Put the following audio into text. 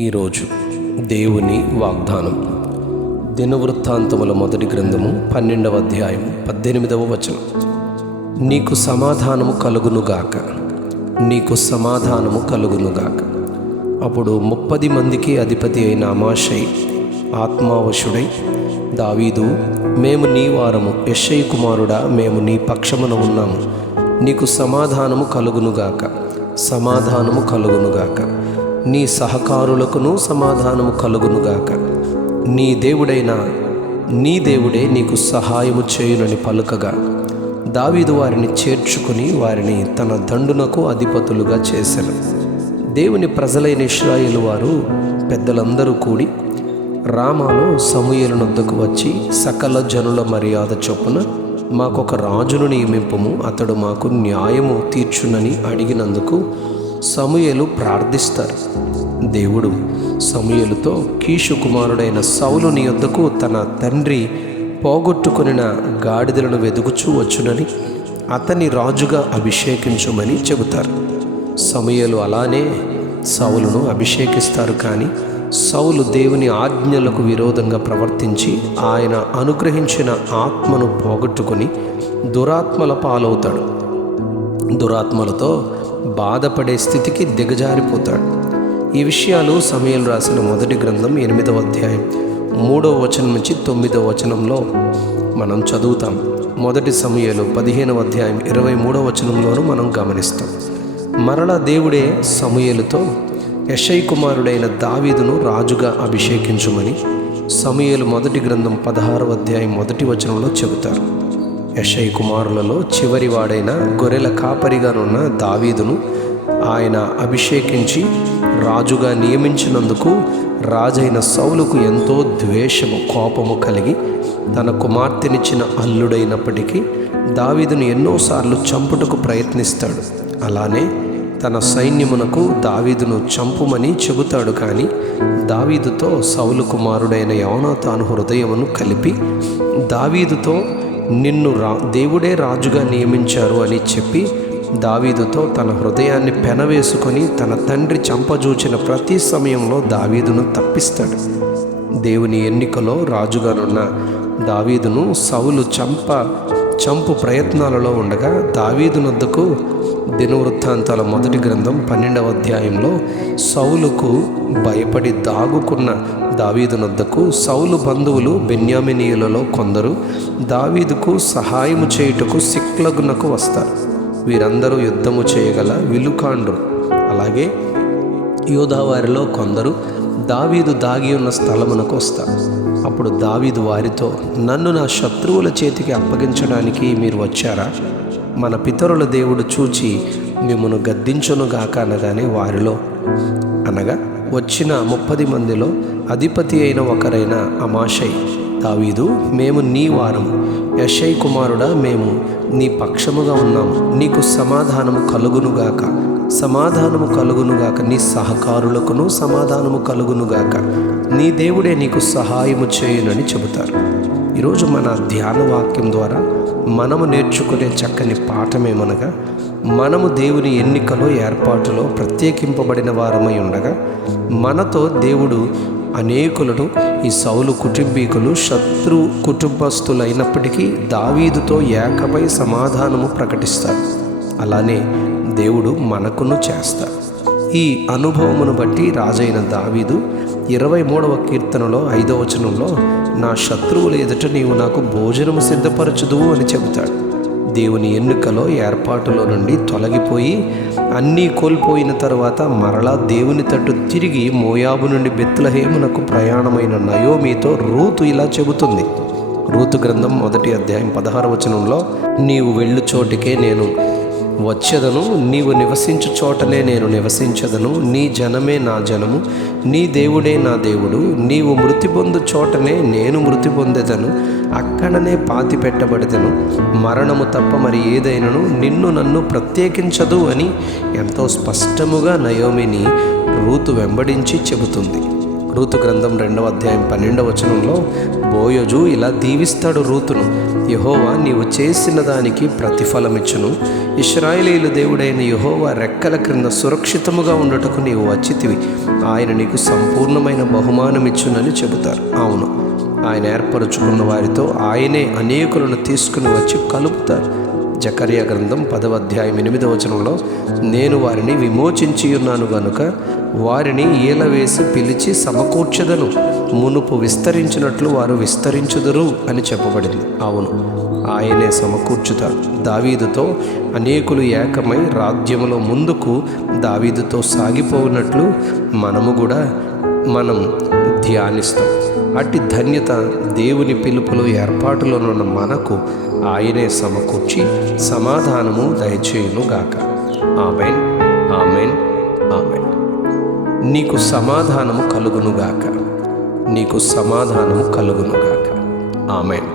ఈరోజు దేవుని వాగ్దానం దినవృత్తాంతముల మొదటి గ్రంథము 12వ అధ్యాయం 18వ వచనం. నీకు సమాధానము కలుగునుగాక, నీకు సమాధానము కలుగునుగాక. అప్పుడు 30 మందికి అధిపతి అయిన అమాషై ఆత్మావశుడై, దావీదు, మేము నీ వారము, యెష్షయి కుమారుడా, మేము నీ పక్షమున ఉన్నాము, నీకు సమాధానము కలుగునుగాక, సమాధానము కలుగునుగాక, నీ సహకారులకును సమాధానము కలుగునుగాక, నీ దేవుడే నీకు సహాయము చేయునని పలుకగా, దావీదు వారిని చేర్చుకుని వారిని తన దండునకు అధిపతులుగా చేశాను. దేవుని ప్రజలైన ఇశ్రాయేలు వారు పెద్దలందరూ కూడి రామాలో సమూయేలు నొద్దకు వచ్చి, సకల జనుల మర్యాద చొప్పున మాకొక రాజును నియమింపుము, అతడు మాకు న్యాయము తీర్చునని అడిగినందుకు సమూయేలు ప్రార్థిస్తారు. దేవుడు సమూయేలుతో, కీషు కుమారుడైన సౌలు నీ యొద్దకు తన తండ్రి పోగొట్టుకొనిన గాడిదలను వెదుకుచూ వచ్చునని అతని రాజుగా అభిషేకించుమని చెబుతారు. సమూయేలు అలానే సౌలును అభిషేకిస్తారు. కానీ సౌలు దేవుని ఆజ్ఞలకు విరోధంగా ప్రవర్తించి ఆయన అనుగ్రహించిన ఆత్మను పోగొట్టుకొని దురాత్మల పాలవుతాడు. దురాత్మలతో బాధపడే స్థితికి దిగజారిపోతాడు. ఈ విషయాలు సమూయేలు రాసిన మొదటి గ్రంథం 8వ అధ్యాయం 3వ వచనం నుంచి 9వ వచనంలో మనం చదువుతాం. మొదటి సమూయేలు 15వ అధ్యాయం 23వ వచనంలోనూ మనం గమనిస్తాం. మరలా దేవుడే సమూయేలుతో, యెష్షయి కుమారుడైన దావీదును రాజుగా అభిషేకించుమని సమూయేలు మొదటి గ్రంథం 16వ అధ్యాయం 1వ వచనంలో చెబుతారు. యెష్షయి కుమారులలో చివరి వాడైన గొర్రెల కాపరిగానున్న దావీదును ఆయన అభిషేకించి రాజుగా నియమించినందుకు రాజైన సౌలుకు ఎంతో ద్వేషము, కోపము కలిగి తన కుమార్తెనిచ్చిన అల్లుడైనప్పటికీ దావీదును ఎన్నోసార్లు చంపుటకు ప్రయత్నిస్తాడు. అలానే తన సైన్యమునకు దావీదును చంపుమని చెబుతాడు. కానీ దావీదుతో సౌలు కుమారుడైన యోనాతాను హృదయమును కలిపి దావీదుతో, నిన్ను దేవుడే రాజుగా నియమించారు అని చెప్పి దావీదుతో తన హృదయాన్ని పెనవేసుకొని తన తండ్రి చంపజూచిన ప్రతి సమయంలో దావీదును తప్పిస్తాడు. దేవుని ఎన్నికలో రాజుగానున్న దావీదును సౌలు చంపు ప్రయత్నాలలో ఉండగా దావీదునొద్దకు దినవృత్తాంతాల మొదటి గ్రంథం 12వ అధ్యాయంలో సౌలుకు భయపడి దాగుకున్న దావీదునొద్దకు సౌలు బంధువులు బెన్యామీనీయులలో కొందరు దావీదుకు సహాయము చేయుటకు సిక్లగునకు వస్తారు. వీరందరూ యుద్ధము చేయగల విలుకాండ్రు. అలాగే యూదావారిలో కొందరు దావీదు దాగి ఉన్న స్థలమునకు వస్తారు. అప్పుడు దావీదు వారితో, నన్ను నా శత్రువుల చేతికి అప్పగించడానికి మీరు వచ్చారా? మన పితరుల దేవుడు చూచి మిమ్మను గద్దించునుగాక అనగానే వారిలో అనగా వచ్చిన 30 మందిలో అధిపతి అయిన ఒకరైన అమాషై, దావీదు, మేము నీ వారము, యెష్షయి కుమారుడా, మేము నీ పక్షముగా ఉన్నాము, నీకు సమాధానము కలుగునుగాక, సమాధానము కలుగునుగాక, నీ సహకారులకును సమాధానము కలుగునుగాక, నీ దేవుడే నీకు సహాయము చేయునని చెబుతారు. ఈరోజు మన ధ్యాన వాక్యం ద్వారా మనము నేర్చుకునే చక్కని పాఠమేమనగా, మనము దేవుని ఎన్నికలో ఏర్పాటులో ప్రత్యేకింపబడిన వారమై ఉండగా మనతో దేవుడు అనేకులను, ఈ సౌలు కుటుంబీకులు శత్రు కుటుంబస్తులైనప్పటికీ దావీదుతో ఏకమై సమాధానము ప్రకటిస్తారు. అలానే దేవుడు మనకును చేస్తారు. ఈ అనుభవమును బట్టి రాజైన దావీదు 23వ కీర్తనలో 5వ వచనంలో, నా శత్రువుల ఎదుట నీవు నాకు భోజనము సిద్ధపరచుదువు అని చెబుతాడు. దేవుని ఎన్నికలో ఏర్పాటులో నుండి తొలగిపోయి అన్నీ కోల్పోయిన తరువాత మరలా దేవుని తట్టు తిరిగి మోయాబు నుండి బెత్లెహేమునకు ప్రయాణమైన నయోమితో రూతు ఇలా చెబుతుంది. రూతు గ్రంథం 1వ అధ్యాయం 16వ వచనంలో, నీవు వెళ్ళు చోటికే నేను వచ్చేదను, నీవు నివసించు చోటనే నేను నివసించదను, నీ జనమే నా జనము, నీ దేవుడే నా దేవుడు, నీవు మృతి పొందు చోటనే నేను మృతి పొందెదను, అక్కడనే పాతి పెట్టబడెదను, మరణము తప్ప మరి ఏదైనను నిన్ను నన్ను ప్రత్యేకించదు అని ఎంతో స్పష్టముగా నయోమిని రూతు వెంబడించి చెబుతుంది. రూతు గ్రంథం 2వ అధ్యాయం 12వ వచనంలో బోయజు ఇలా దీవిస్తాడు రూతును, యెహోవా నీవు చేసిన దానికి ప్రతిఫలమిచ్చును. ఇశ్రాయేలీయుల దేవుడైన యెహోవా రెక్కల క్రింద సురక్షితముగా ఉండుటకు నీవు వచ్చితివి. ఆయన నీకు సంపూర్ణమైన బహుమానమిచ్చునని చెబుతారు. అవును, ఆయన ఏర్పరచుకున్న వారితో ఆయనే అనేకులను తీసుకుని వచ్చి కలుపుతారు. జకర్యా గ్రంథం 10వ అధ్యాయం 8వ వచనంలో, నేను వారిని విమోచించి ఉన్నాను గనుక వారిని ఈలవేసి పిలిచి సమకూర్చెదను, మునుపు విస్తరించినట్లు వారు విస్తరించుదురు అని చెప్పబడింది. అవును, ఆయనే సమకూర్చుతారు. దావీదుతో అనేకులు ఏకమై రాజ్యములో ముందుకు దావీదుతో సాగిపోయినట్లు మనం ధ్యానిస్తాం. అట్టి ధన్యత దేవుని పిలుపులో ఏర్పాటులోనున్న మనకు ఆయనే సమకూర్చి సమాధానము దయచేయునుగాక. ఆమేన్, ఆమేన్, ఆమేన్. నీకు సమాధానము కలుగునుగాక, నీకు సమాధానము కలుగునుగాక. ఆమేన్.